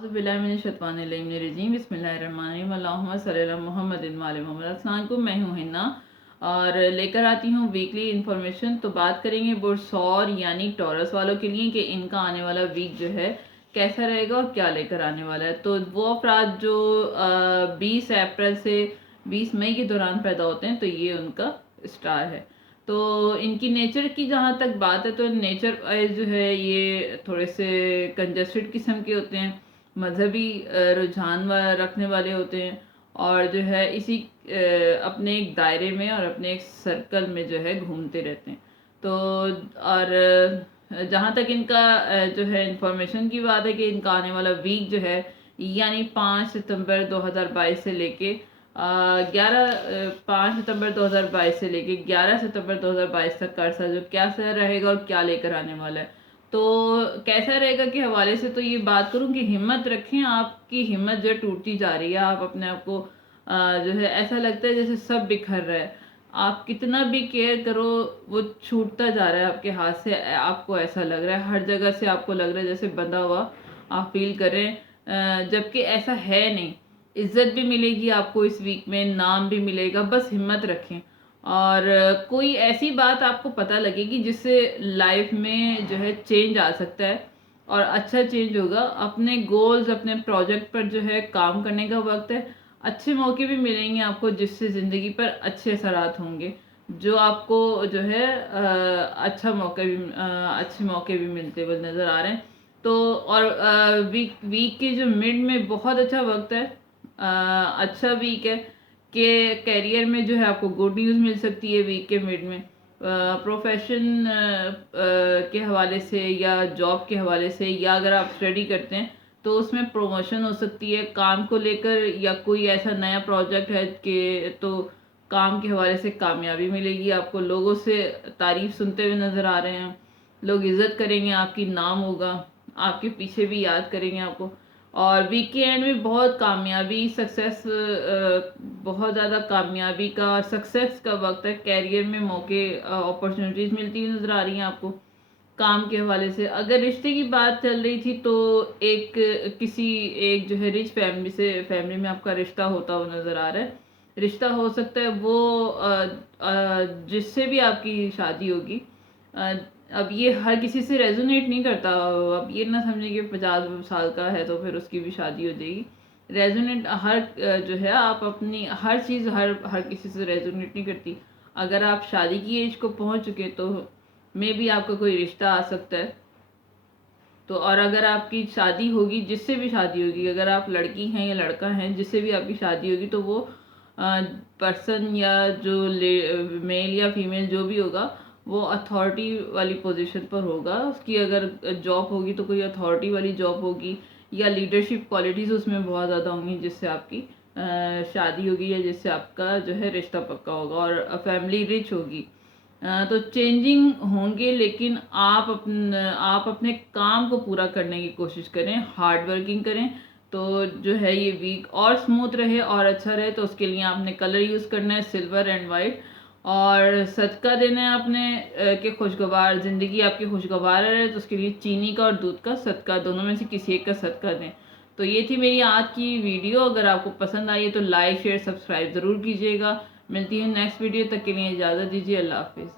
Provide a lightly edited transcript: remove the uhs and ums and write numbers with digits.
बिस्मिल्लाहिर्रहमानिर्रहीम अल्लाहुम्मा सल्ली अला मुहम्मदिन व अला मुहम्मद। अस्सलाम वालेकुम, मैं हूँ हिना और लेकर आती हूँ वीकली इन्फॉर्मेशन। तो बात करेंगे बुर्ज सौर यानी टॉरस वालों के लिए कि इनका आने वाला वीक जो है कैसा रहेगा और क्या लेकर आने वाला है। तो वो अफराद जो 20 अप्रैल से 20 मई के दौरान पैदा होते हैं, तो ये उनका स्टार है। तो इनकी नेचर की जहाँ तक बात है, तो नेचर वाइज जो है ये थोड़े से कंजस्टेड किस्म के होते हैं, मजहबी रुझान रखने वाले होते हैं और जो है इसी अपने एक दायरे में और अपने एक सर्कल में जो है घूमते रहते हैं। तो और जहाँ तक इनका जो है इंफॉर्मेशन की बात है कि इनका आने वाला वीक जो है यानी 5 सितंबर 2022 से लेके 5 सितंबर 2022 से लेके 11 सितंबर 2022 तक का अरसा जो कैसा रहेगा और क्या लेकर आने वाला है। तो कैसा रहेगा के हवाले से तो ये बात करूं कि हिम्मत रखें, आपकी हिम्मत जो है टूटती जा रही है। आप अपने आप को जो है ऐसा लगता है जैसे सब बिखर रहा है, आप कितना भी केयर करो वो छूटता जा रहा है आपके हाथ से। आपको ऐसा लग रहा है हर जगह से, आपको लग रहा है जैसे बंधा हुआ आप फील करें, जबकि ऐसा है नहीं। इज्जत भी मिलेगी आपको इस वीक में, नाम भी मिलेगा, बस हिम्मत रखें। और कोई ऐसी बात आपको पता लगेगी जिससे लाइफ में जो है चेंज आ सकता है और अच्छा चेंज होगा। अपने गोल्स, अपने प्रोजेक्ट पर जो है काम करने का वक्त है। अच्छे मौके भी मिलेंगे आपको जिससे ज़िंदगी पर अच्छे असरात होंगे, जो आपको जो है अच्छे मौके भी मिलते हुए नज़र आ रहे हैं। तो और वीक के जो मिड में बहुत अच्छा वक्त है, अच्छा वीक है कि करियर में जो है आपको गुड न्यूज़ मिल सकती है वीक के मिड में। प्रोफेशन के हवाले से या जॉब के हवाले से, या अगर आप स्टडी करते हैं तो उसमें प्रमोशन हो सकती है काम को लेकर, या कोई ऐसा नया प्रोजेक्ट है कि तो काम के हवाले से कामयाबी मिलेगी आपको। लोगों से तारीफ सुनते हुए नज़र आ रहे हैं, लोग इज़्ज़त करेंगे आपकी, नाम होगा, आपके पीछे भी याद करेंगे आपको। और वीक के एंड में बहुत कामयाबी, सक्सेस, बहुत ज़्यादा कामयाबी का और सक्सेस का वक्त है। कैरियर में मौके, अपॉर्चुनिटीज़ मिलती हुई नज़र आ रही हैं आपको। काम के हवाले से अगर रिश्ते की बात चल रही थी तो एक किसी एक जो है रिच फैमिली में आपका रिश्ता होता हुआ नज़र आ रहा है। रिश्ता हो सकता है वो जिससे भी आपकी शादी होगी। अ, अब ये हर किसी से रेजोनेट नहीं करता। अब ये ना समझे कि 50 साल का है तो फिर उसकी भी शादी हो जाएगी। रेजोनेट हर जो है आप अपनी हर चीज़ हर किसी से रेजोनेट नहीं करती। अगर आप शादी की एज को पहुंच चुके तो मे भी आपका कोई रिश्ता आ सकता है। तो और अगर आपकी शादी होगी, जिससे भी शादी होगी, अगर आप लड़की हैं या लड़का हैं, जिससे भी आपकी शादी होगी, तो वो पर्सन या जो मेल या फीमेल जो भी होगा वो अथॉरिटी वाली पोजीशन पर होगा। उसकी अगर जॉब होगी तो कोई अथॉरिटी वाली जॉब होगी, या लीडरशिप क्वालिटीज़ उसमें बहुत ज़्यादा होंगी जिससे आपकी शादी होगी या जिससे आपका जो है रिश्ता पक्का होगा। और फैमिली रिच होगी। तो चेंजिंग होंगे, लेकिन आप अपने काम को पूरा करने की कोशिश करें, हार्ड वर्किंग करें। तो जो है ये वीक और स्मूथ रहे और अच्छा रहे, तो उसके लिए आपने कलर यूज़ करना है सिल्वर एंड वाइट, और सदका देना है अपने कि खुशगवार ज़िंदगी आपकी खुशगवार रहे, तो उसके लिए चीनी का और दूध का सदका, दोनों में से किसी एक का सदका दें। तो ये थी मेरी आज की वीडियो। अगर आपको पसंद आई है तो लाइक शेयर सब्सक्राइब ज़रूर कीजिएगा। मिलती हूँ नेक्स्ट वीडियो, तक के लिए इजाज़त दीजिए। अल्लाह हाफिज़।